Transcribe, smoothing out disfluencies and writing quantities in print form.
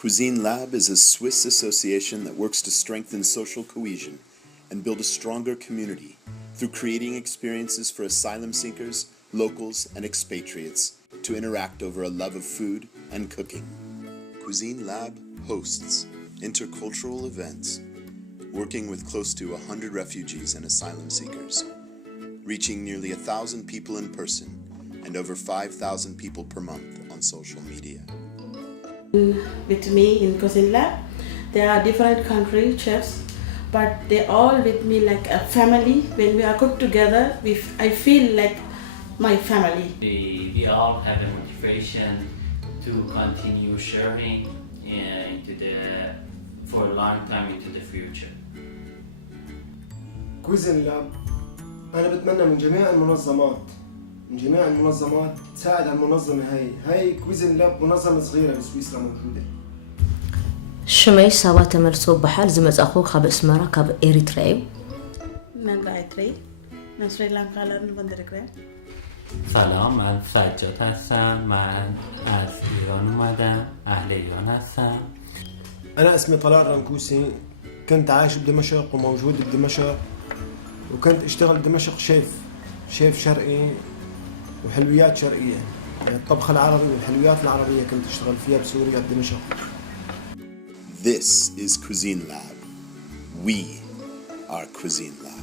Cuisine Lab is a Swiss association that works to strengthen social cohesion and build a stronger community through creating experiences for asylum seekers, locals, and expatriates to interact over a love of food and cooking. Cuisine Lab hosts intercultural events, working with close to 100 refugees and asylum seekers, reaching nearly 1,000 people in person and over 5,000 people per month on social media. With me in Cuisine Lab, there are different country chefs, but they all with me like a family. When we are cooked together, I feel like my family. We all have a motivation to continue sharing for a long time into the future. كويزين لاب أنا بتمنى من جميع المنظمات تساعد على المنظمة هاي كويزين لاب منظمة صغيرة بسويسرا موجودة. شمي سوا تمرسو بحال زمز أخو خاب اسمارا كاب إريتريو. من إريتري، من سريلانكا لان بندركري. سلام، من سجاد هستم، من از ایران اومدم، اهل ایران هستم. أنا اسمي طلال رنكوسي، كنت عايش بدمشق وموجود بدمشق، وكنت اشتغل بدمشق شيف شرقي وحلويات شرقية، يعني الطبخ العربي والحلويات العربية كنت اشتغل فيها بسوريا بدمشق. This is Cuisine Lab. We are Cuisine Lab.